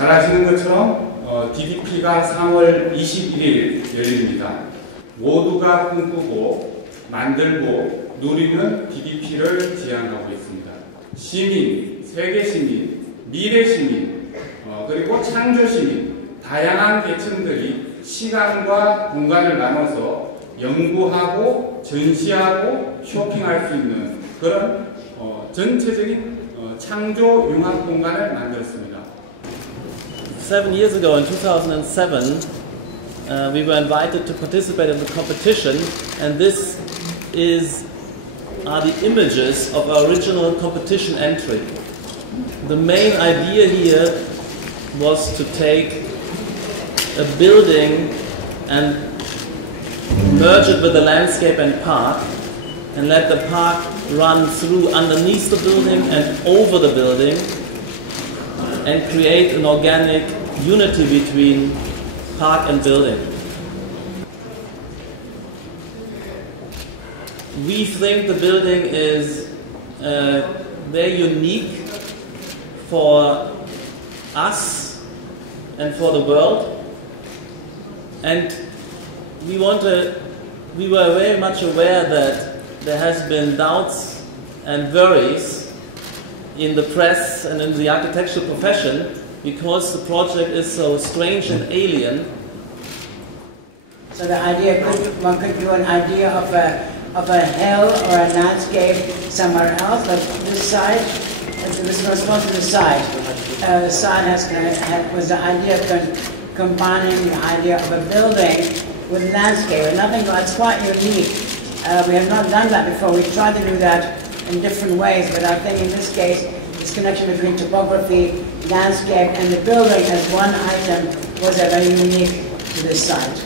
잘 아시는 것처럼 DDP가 3월 21일 열립니다. 모두가 꿈꾸고 만들고 누리는 DDP를 지향하고 있습니다. 시민, 세계 시민, 미래 시민, 그리고 창조 시민, 다양한 계층들이 시간과 공간을 나눠서 연구하고 전시하고 쇼핑할 수 있는 그런 전체적인 창조 융합 공간을 만들었습니다. 7 years ago, in 2007, we were invited to participate in the competition, and this are the images of our original competition entry. The main idea here was to take a building and merge it with the landscape and park, and let the park run through underneath the building and over the building, and create an organic unity between park and building. We think the building is very unique for us and for the world, and we were very much aware that there has been doubts and worries in the press and in the architectural profession because the project is so strange and alien. So the idea, one could do an idea of a hill or a landscape somewhere else, but this side, this response to the side. The side was the idea of combining the idea of a building with landscape, and nothing that's quite unique. We have not done that before. We've tried to do that in different ways, but I think in this case, this connection between topography, landscape, and the building as one item was very unique to this site.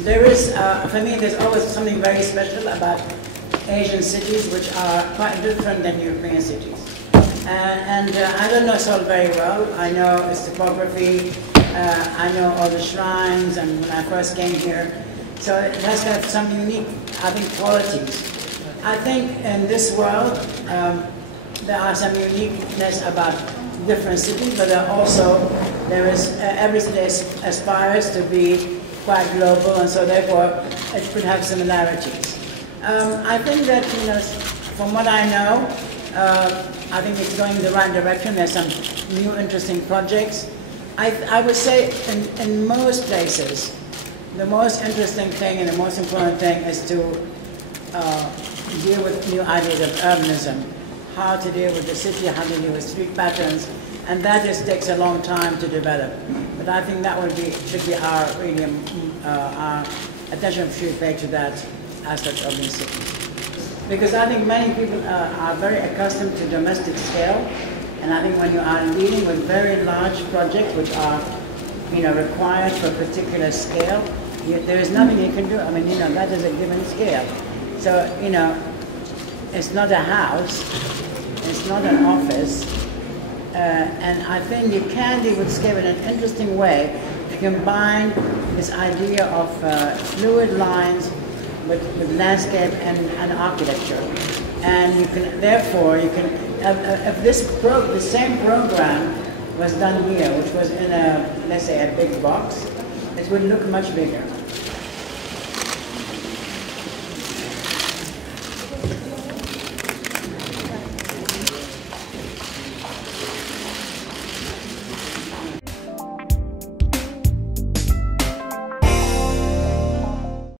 There is, for me, there's always something very special about Asian cities, which are quite different than European cities. And I don't know Seoul very well. I know its topography, I know all the shrines, and when I first came here, so it has got some unique, I think, qualities. I think in this world, there are some uniqueness about different cities, but every city aspires to be quite global, and so therefore it could have similarities. I think that, from what I know, I think it's going in the right direction. There's some new interesting projects. I would say in most places, the most interesting thing and the most important thing is to deal with new ideas of urbanism, how to deal with the city, how to deal with street patterns, and that just takes a long time to develop. But I think that should be our attention should be paid to that aspect of the city. Because I think many people are very accustomed to domestic scale, and I think when you are dealing with very large projects which are, required for a particular scale, there is nothing you can do. I mean, that is a given scale. So, it's not a house, it's not an office, and I think you can deal with scale in an interesting way to combine this idea of fluid lines with landscape and architecture. And if the same program was done here, which was in let's say a big box, it would look much bigger.